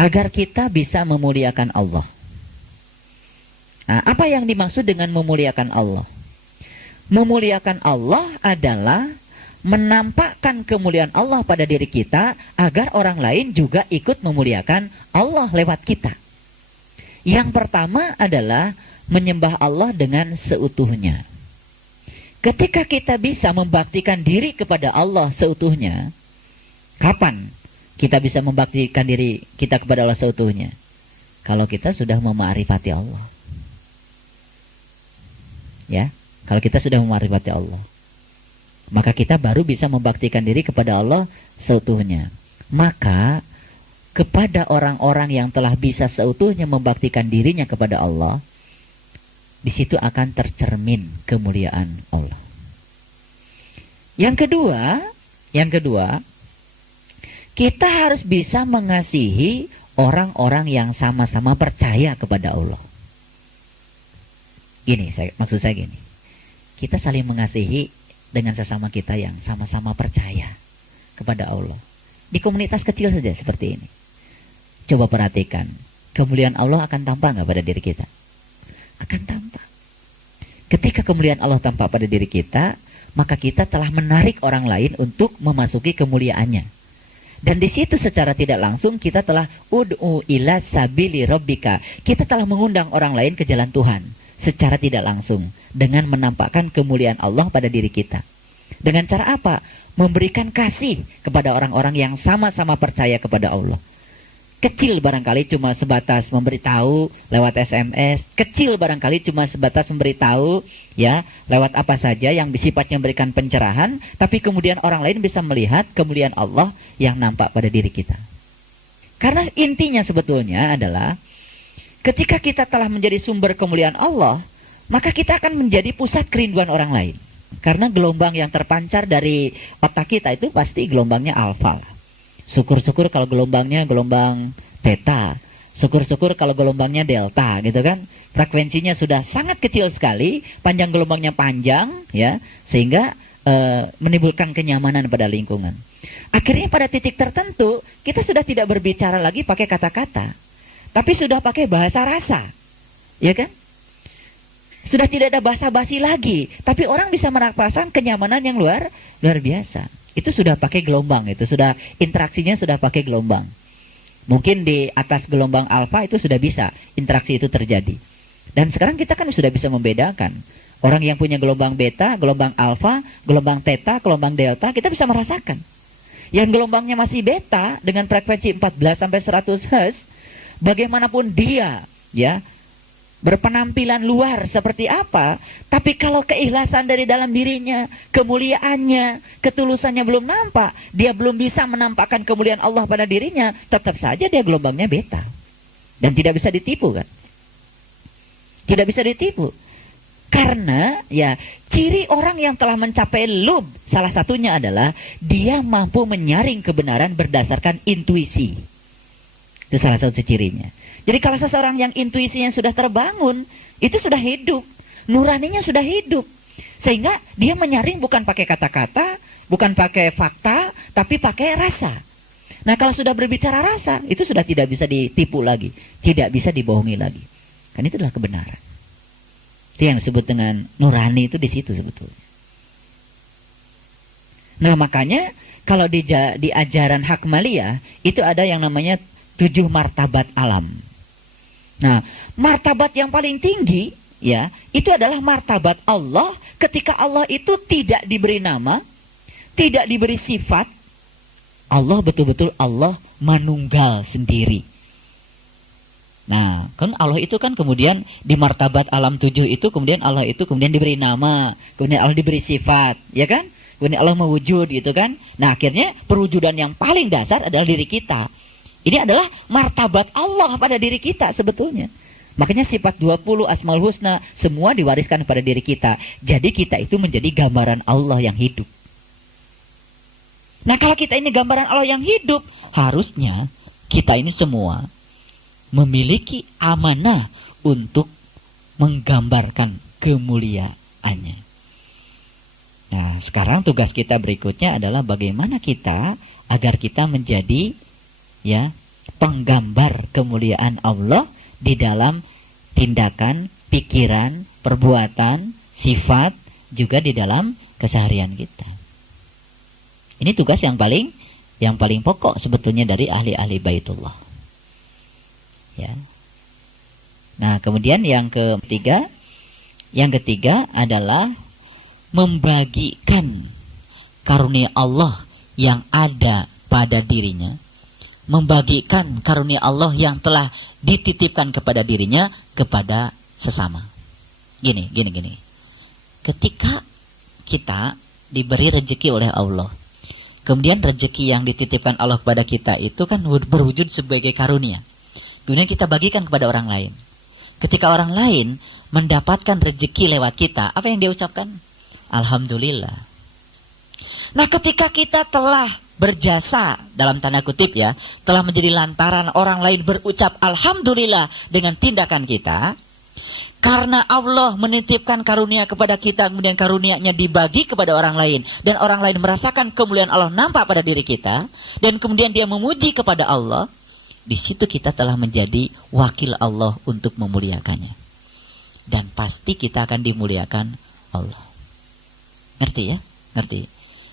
agar kita bisa memuliakan Allah. Nah, apa yang dimaksud dengan memuliakan Allah? Memuliakan Allah adalah menampakkan kemuliaan Allah pada diri kita agar orang lain juga ikut memuliakan Allah lewat kita. Yang pertama adalah menyembah Allah dengan seutuhnya. Ketika kita bisa membaktikan diri kepada Allah seutuhnya, kapan kita bisa membaktikan diri kita kepada Allah seutuhnya? Kalau kita sudah memakrifati Allah. Ya, kalau kita sudah memakrifati Allah, maka kita baru bisa membaktikan diri kepada Allah seutuhnya. Maka kepada orang-orang yang telah bisa seutuhnya membaktikan dirinya kepada Allah, di situ akan tercermin kemuliaan Allah. Yang kedua, kita harus bisa mengasihi orang-orang yang sama-sama percaya kepada Allah. Maksud saya gini, kita saling mengasihi dengan sesama kita yang sama-sama percaya kepada Allah. Di komunitas kecil saja seperti ini. Coba perhatikan, kemuliaan Allah akan tampak nggak pada diri kita? Akan tampak. Ketika kemuliaan Allah tampak pada diri kita, maka kita telah menarik orang lain untuk memasuki kemuliaannya. Dan di situ secara tidak langsung kita telah ud'u ila sabili rabbika. Kita telah mengundang orang lain ke jalan Tuhan secara tidak langsung dengan menampakkan kemuliaan Allah pada diri kita. Dengan cara apa? Memberikan kasih kepada orang-orang yang sama-sama percaya kepada Allah. Kecil barangkali cuma sebatas memberitahu lewat SMS, kecil barangkali cuma sebatas memberitahu ya lewat apa saja yang sifatnya memberikan pencerahan, tapi kemudian orang lain bisa melihat kemuliaan Allah yang nampak pada diri kita. Karena intinya sebetulnya adalah ketika kita telah menjadi sumber kemuliaan Allah, maka kita akan menjadi pusat kerinduan orang lain. Karena gelombang yang terpancar dari otak kita itu pasti gelombangnya alfa. Syukur-syukur kalau gelombangnya gelombang theta. Syukur-syukur kalau gelombangnya delta, gitu kan. Frekuensinya sudah sangat kecil sekali, panjang gelombangnya panjang, ya, sehingga menimbulkan kenyamanan pada lingkungan. Akhirnya pada titik tertentu, kita sudah tidak berbicara lagi pakai kata-kata, tapi sudah pakai bahasa rasa, ya kan? Sudah tidak ada basa-basi lagi, tapi orang bisa merasakan kenyamanan yang luar biasa. Itu sudah pakai gelombang, itu sudah interaksinya sudah pakai gelombang. Mungkin di atas gelombang alfa itu sudah bisa interaksi itu terjadi. Dan sekarang kita kan sudah bisa membedakan. Orang yang punya gelombang beta, gelombang alfa, gelombang theta, gelombang delta, kita bisa merasakan. Yang gelombangnya masih beta dengan frekuensi 14 sampai 100 Hz, bagaimanapun dia, ya, berpenampilan luar seperti apa, tapi kalau keikhlasan dari dalam dirinya, kemuliaannya, ketulusannya belum nampak, dia belum bisa menampakkan kemuliaan Allah pada dirinya, tetap saja dia gelombangnya beta. Dan tidak bisa ditipu kan? Tidak bisa ditipu. Karena ya ciri orang yang telah mencapai lub, salah satunya adalah dia mampu menyaring kebenaran berdasarkan intuisi. Itu salah satu cirinya. Jadi kalau seseorang yang intuisinya sudah terbangun, itu sudah hidup. Nuraninya sudah hidup. Sehingga dia menyaring bukan pakai kata-kata, bukan pakai fakta, tapi pakai rasa. Nah kalau sudah berbicara rasa, itu sudah tidak bisa ditipu lagi. Tidak bisa dibohongi lagi. Kan itu adalah kebenaran. Itu yang disebut dengan nurani, itu di situ sebetulnya. Nah makanya kalau di ajaran Hakmaliyah, itu ada yang namanya 7 martabat alam. Nah, martabat yang paling tinggi, ya, itu adalah martabat Allah ketika Allah itu tidak diberi nama, tidak diberi sifat. Allah betul-betul Allah manunggal sendiri. Nah, kan Allah itu kan kemudian di martabat alam 7 itu kemudian Allah itu kemudian diberi nama, kemudian Allah diberi sifat, ya kan? Kemudian Allah mewujud gitu kan. Nah, akhirnya perwujudan yang paling dasar adalah diri kita. Ini adalah martabat Allah pada diri kita sebetulnya. Makanya sifat 20 Asmaul Husna semua diwariskan pada diri kita. Jadi kita itu menjadi gambaran Allah yang hidup. Nah kalau kita ini gambaran Allah yang hidup, harusnya kita ini semua memiliki amanah untuk menggambarkan kemuliaannya. Nah sekarang tugas kita berikutnya adalah bagaimana kita agar kita menjadi ya penggambar kemuliaan Allah di dalam tindakan, pikiran, perbuatan, sifat, juga di dalam keseharian kita. Ini tugas yang paling pokok sebetulnya dari ahli-ahli Baitullah. Ya. Nah, kemudian yang ketiga adalah membagikan karunia Allah yang ada pada dirinya, membagikan karunia Allah yang telah dititipkan kepada dirinya kepada sesama. Gini. Ketika kita diberi rezeki oleh Allah, kemudian rezeki yang dititipkan Allah kepada kita itu kan berwujud sebagai karunia. Kemudian kita bagikan kepada orang lain. Ketika orang lain mendapatkan rezeki lewat kita, apa yang dia ucapkan? Alhamdulillah. Nah, ketika kita telah berjasa, dalam tanda kutip ya, telah menjadi lantaran orang lain berucap Alhamdulillah dengan tindakan kita, karena Allah menitipkan karunia kepada kita, kemudian karunianya dibagi kepada orang lain, dan orang lain merasakan kemuliaan Allah nampak pada diri kita, dan kemudian dia memuji kepada Allah, di situ kita telah menjadi wakil Allah untuk memuliakannya. Dan pasti kita akan dimuliakan Allah. Ngerti ya? Ngerti.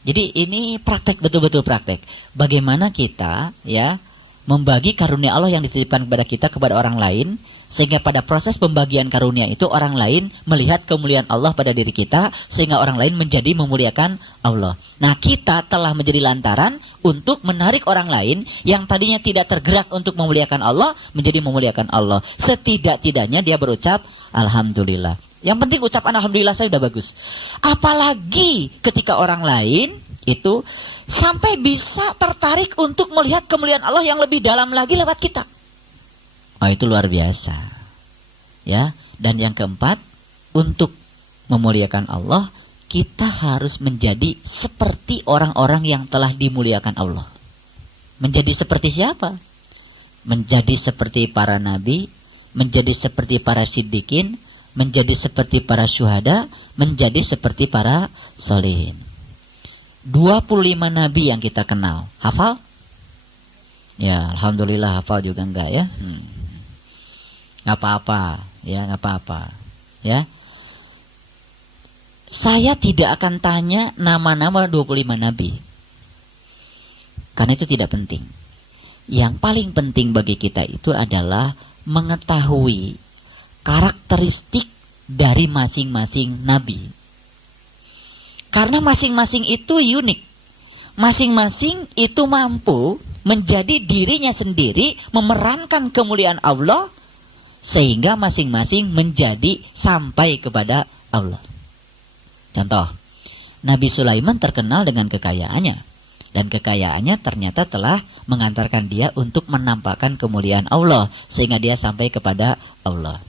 Jadi ini praktek, betul-betul praktek. Bagaimana kita ya membagi karunia Allah yang dititipkan kepada kita kepada orang lain, sehingga pada proses pembagian karunia itu orang lain melihat kemuliaan Allah pada diri kita, sehingga orang lain menjadi memuliakan Allah. Nah, kita telah menjadi lantaran untuk menarik orang lain yang tadinya tidak tergerak untuk memuliakan Allah, menjadi memuliakan Allah. Setidak-tidaknya dia berucap Alhamdulillah. Yang penting ucapan Alhamdulillah saya sudah bagus. Apalagi ketika orang lain itu sampai bisa tertarik untuk melihat kemuliaan Allah yang lebih dalam lagi lewat kita. Oh, itu luar biasa. Ya, dan yang keempat, untuk memuliakan Allah, kita harus menjadi seperti orang-orang yang telah dimuliakan Allah. Menjadi seperti siapa? Menjadi seperti para nabi, menjadi seperti para siddiqin, menjadi seperti para syuhada, menjadi seperti para sholihin. 25 nabi yang kita kenal, hafal? Ya, alhamdulillah hafal juga enggak ya? Nggak apa-apa, ya nggak apa-apa, ya. Saya tidak akan tanya nama-nama 25 nabi, karena itu tidak penting. Yang paling penting bagi kita itu adalah mengetahui karakteristik dari masing-masing nabi. Karena masing-masing itu unik. Masing-masing itu mampu menjadi dirinya sendiri, memerankan kemuliaan Allah, sehingga masing-masing menjadi sampai kepada Allah. Contoh, Nabi Sulaiman terkenal dengan kekayaannya, dan kekayaannya ternyata telah mengantarkan dia untuk menampakkan kemuliaan Allah, sehingga dia sampai kepada Allah.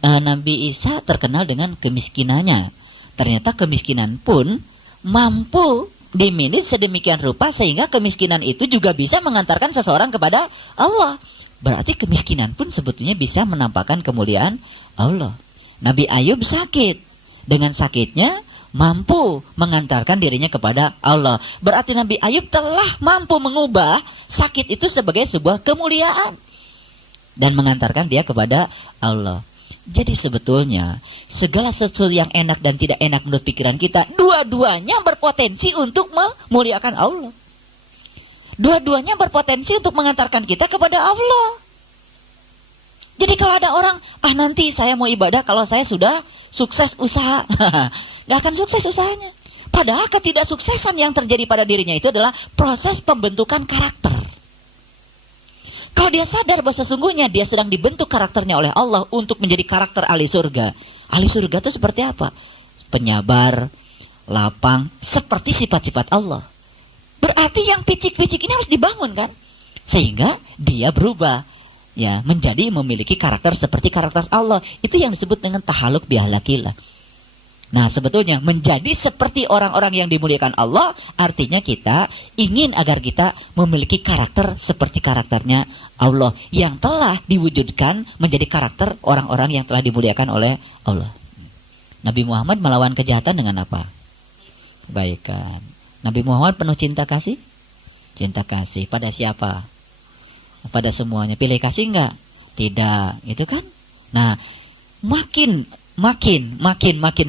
Nabi Isa terkenal dengan kemiskinannya, ternyata kemiskinan pun mampu dimiliki sedemikian rupa sehingga kemiskinan itu juga bisa mengantarkan seseorang kepada Allah. Berarti kemiskinan pun sebetulnya bisa menampakkan kemuliaan Allah. Nabi Ayub sakit, dengan sakitnya mampu mengantarkan dirinya kepada Allah. Berarti Nabi Ayub telah mampu mengubah sakit itu sebagai sebuah kemuliaan dan mengantarkan dia kepada Allah. Jadi sebetulnya segala sesuatu yang enak dan tidak enak menurut pikiran kita, dua-duanya berpotensi untuk memuliakan Allah. Dua-duanya berpotensi untuk mengantarkan kita kepada Allah. Jadi kalau ada orang, nanti saya mau ibadah kalau saya sudah sukses usaha. Gak akan sukses usahanya. Padahal ketidaksuksesan yang terjadi pada dirinya itu adalah proses pembentukan karakter. Kalau dia sadar bahwa sesungguhnya dia sedang dibentuk karakternya oleh Allah untuk menjadi karakter ahli surga. Ahli surga itu seperti apa? Penyabar, lapang, seperti sifat-sifat Allah. Berarti yang picik-picik ini harus dibangun kan? Sehingga dia berubah, ya, menjadi memiliki karakter seperti karakter Allah. Itu yang disebut dengan tahaluk biahlakillah. Nah, sebetulnya menjadi seperti orang-orang yang dimuliakan Allah artinya kita ingin agar kita memiliki karakter seperti karakternya Allah yang telah diwujudkan menjadi karakter orang-orang yang telah dimuliakan oleh Allah. Nabi Muhammad melawan kejahatan dengan apa? Kebaikan. Nabi Muhammad penuh cinta kasih? Cinta kasih pada siapa? pada semuanya. Pilih kasih enggak? Tidak, gitu kan? Nah, makin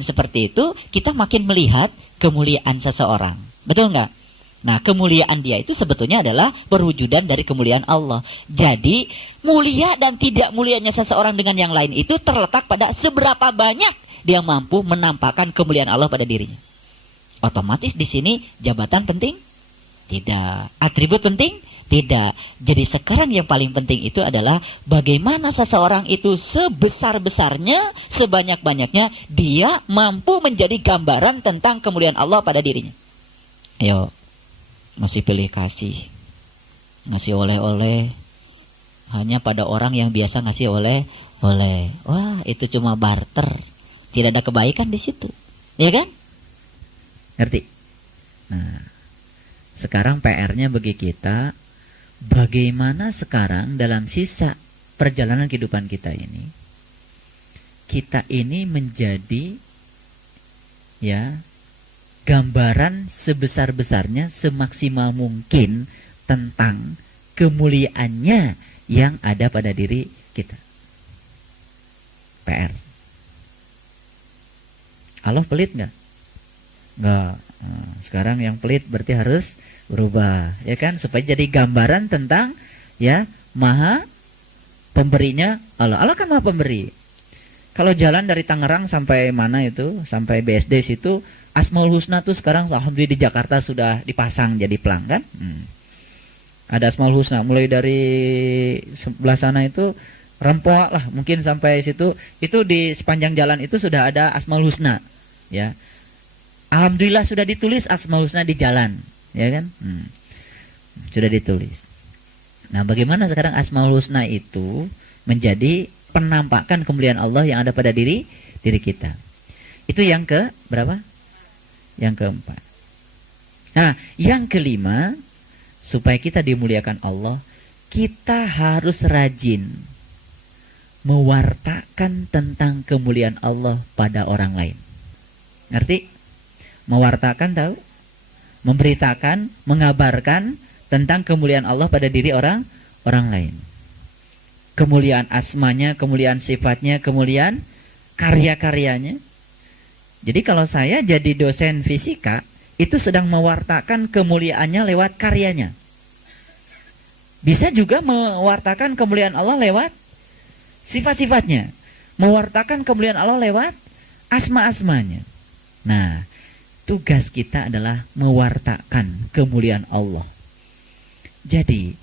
seperti itu, kita makin melihat kemuliaan seseorang. Betul enggak? Nah, kemuliaan dia itu sebetulnya adalah perwujudan dari kemuliaan Allah. Jadi, mulia dan tidak mulianya seseorang dengan yang lain itu terletak pada seberapa banyak dia mampu menampakkan kemuliaan Allah pada dirinya. Otomatis di sini jabatan penting? Tidak. Atribut penting? Tidak. Jadi sekarang yang paling penting itu adalah bagaimana seseorang itu sebesar-besarnya, sebanyak-banyaknya dia mampu menjadi gambaran tentang kemuliaan Allah pada dirinya. Ayo. Masih pilih kasih, ngasih oleh-oleh hanya pada orang yang biasa ngasih oleh-oleh. Wah, itu cuma barter, tidak ada kebaikan di situ, ya kan? Ngerti? Nah, sekarang PR-nya bagi kita, bagaimana sekarang dalam sisa perjalanan kehidupan kita ini menjadi ya gambaran sebesar-besarnya, semaksimal mungkin tentang kemuliaannya yang ada pada diri kita. PR. Allah pelit nggak? Nggak. Nah, sekarang yang pelit berarti harus berubah, ya kan? Supaya jadi gambaran tentang ya maha pemberinya Allah. Allah kan maha pemberi. Kalau jalan dari Tangerang sampai mana itu, sampai BSD situ, Asmaul Husna tuh sekarang alhamdulillah di Jakarta sudah dipasang jadi pelang kan. Ada Asmaul Husna mulai dari sebelah sana itu Rempoa lah mungkin sampai situ, itu di sepanjang jalan itu sudah ada Asmaul Husna ya. Alhamdulillah sudah ditulis Asmaul Husna di jalan ya kan. Sudah ditulis. Nah, bagaimana sekarang Asmaul Husna itu menjadi penampakan kemuliaan Allah yang ada pada diri kita. Itu yang ke berapa? Yang keempat. Nah, yang kelima, supaya kita dimuliakan Allah, kita harus rajin mewartakan tentang kemuliaan Allah pada orang lain. Ngerti? Mewartakan tahu? Memberitakan, mengabarkan tentang kemuliaan Allah pada diri orang lain. Kemuliaan asmanya, kemuliaan sifatnya, kemuliaan karya-karyanya. Jadi kalau saya jadi dosen fisika, itu sedang mewartakan kemuliaannya lewat karyanya. Bisa juga mewartakan kemuliaan Allah lewat sifat-sifatnya. Mewartakan kemuliaan Allah lewat asma-asmanya. Nah, tugas kita adalah mewartakan kemuliaan Allah. Jadi,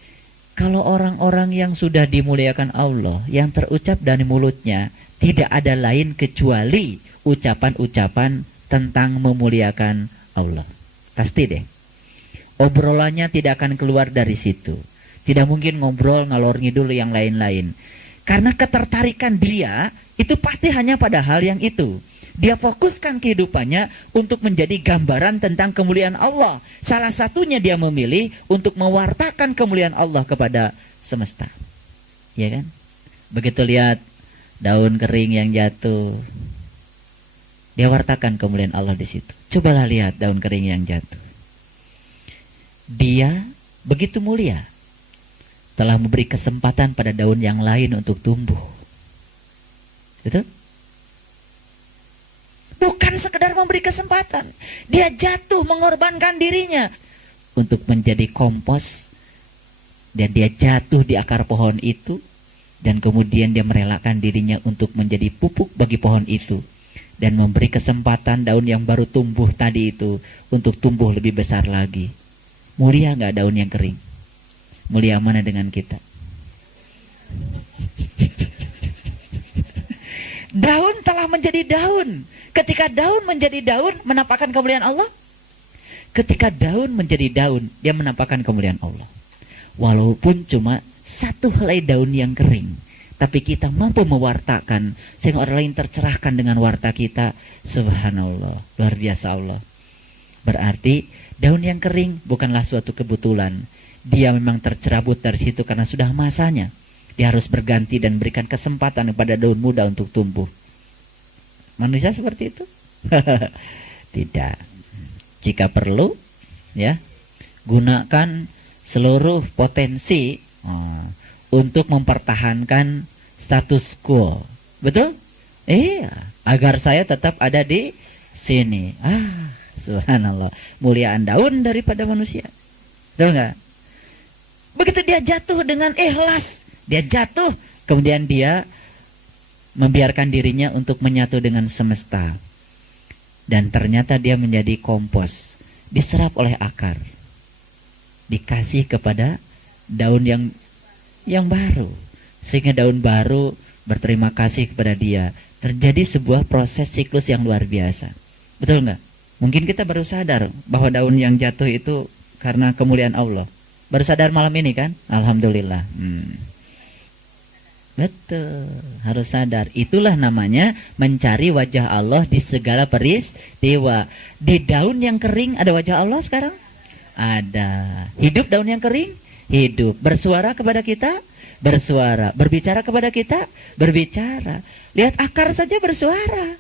kalau orang-orang yang sudah dimuliakan Allah, yang terucap dari mulutnya, tidak ada lain kecuali ucapan-ucapan tentang memuliakan Allah. Pasti deh. Obrolannya tidak akan keluar dari situ. Tidak mungkin ngobrol ngalor ngidul yang lain-lain. Karena ketertarikan dia itu pasti hanya pada hal yang itu. Dia fokuskan kehidupannya untuk menjadi gambaran tentang kemuliaan Allah. Salah satunya dia memilih untuk mewartakan kemuliaan Allah kepada semesta. Ya kan? Begitu lihat daun kering yang jatuh, dia wartakan kemuliaan Allah di situ. Cobalah lihat daun kering yang jatuh. Dia begitu mulia, telah memberi kesempatan pada daun yang lain untuk tumbuh. Betul? Bukan sekedar memberi kesempatan, dia jatuh mengorbankan dirinya untuk menjadi kompos. Dan dia jatuh di akar pohon itu, dan kemudian dia merelakan dirinya untuk menjadi pupuk bagi pohon itu, dan memberi kesempatan daun yang baru tumbuh tadi itu untuk tumbuh lebih besar lagi. Mulia gak daun yang kering? Mulia mana dengan kita? Daun telah menjadi daun. Ketika daun menjadi daun, menampakkan kemuliaan Allah. Ketika daun menjadi daun, dia menampakkan kemuliaan Allah. Walaupun cuma satu helai daun yang kering, tapi kita mampu mewartakan sehingga orang lain tercerahkan dengan warta kita. Subhanallah, luar biasa Allah. Berarti daun yang kering bukanlah suatu kebetulan. Dia memang tercerabut dari situ karena sudah masanya. Dia harus berganti dan berikan kesempatan kepada daun muda untuk tumbuh. Manusia seperti itu? Tidak. Jika perlu, ya, gunakan seluruh potensi untuk mempertahankan status quo. Betul? Iya, agar saya tetap ada di sini. Subhanallah, muliaan daun daripada manusia. Betul nggak? Begitu dia jatuh dengan ikhlas, dia jatuh, kemudian dia membiarkan dirinya untuk menyatu dengan semesta. Dan ternyata dia menjadi kompos, diserap oleh akar, dikasih kepada daun yang baru, sehingga daun baru berterima kasih kepada dia. Terjadi sebuah proses siklus yang luar biasa. Betul nggak? Mungkin kita baru sadar bahwa daun yang jatuh itu karena kemuliaan Allah. Baru sadar malam ini kan? Alhamdulillah. Betul, harus sadar. Itulah namanya mencari wajah Allah di segala peristiwa. Di daun yang kering ada wajah Allah sekarang? Ada. Hidup daun yang kering? Hidup. Bersuara kepada kita? Bersuara. Berbicara kepada kita? Berbicara. Lihat akar saja bersuara.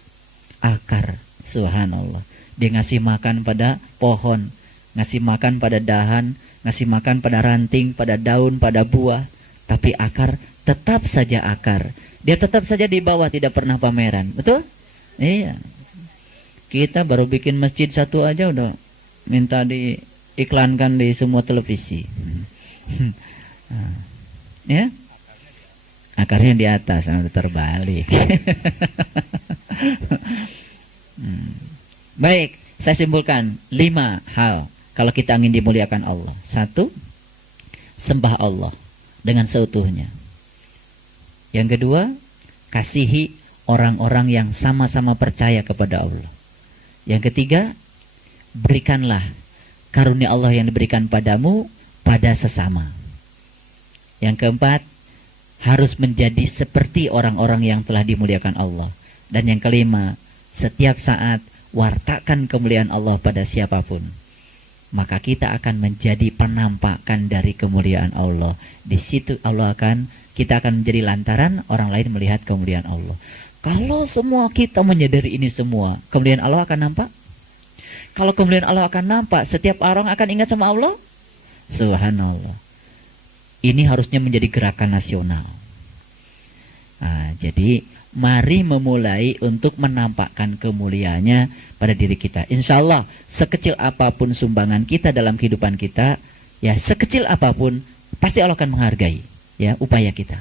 Akar, subhanallah. Dia ngasih makan pada pohon, ngasih makan pada dahan, ngasih makan pada ranting, pada daun, pada buah. Tapi akar tetap saja akar. Dia tetap saja di bawah, tidak pernah pameran. Betul? Iya. Kita baru bikin masjid satu aja udah minta diiklankan di semua televisi. Ya? Akarnya di atas, terbalik. Baik, saya simpulkan 5 hal kalau kita ingin dimuliakan Allah. 1, sembah Allah dengan seutuhnya. Yang kedua, kasihi orang-orang yang sama-sama percaya kepada Allah. Yang ketiga, berikanlah karunia Allah yang diberikan padamu pada sesama. Yang keempat, harus menjadi seperti orang-orang yang telah dimuliakan Allah. Dan yang kelima, setiap saat wartakan kemuliaan Allah pada siapapun. Maka kita akan menjadi penampakan dari kemuliaan Allah. Di situ kita akan menjadi lantaran orang lain melihat kemuliaan Allah. Kalau semua kita menyadari ini semua, kemuliaan Allah akan nampak. Kalau kemuliaan Allah akan nampak, setiap orang akan ingat sama Allah. Subhanallah. Ini harusnya menjadi gerakan nasional. Jadi mari memulai untuk menampakkan kemuliaannya pada diri kita. Insya Allah sekecil apapun sumbangan kita dalam kehidupan kita, ya sekecil apapun pasti Allah akan menghargai ya upaya kita.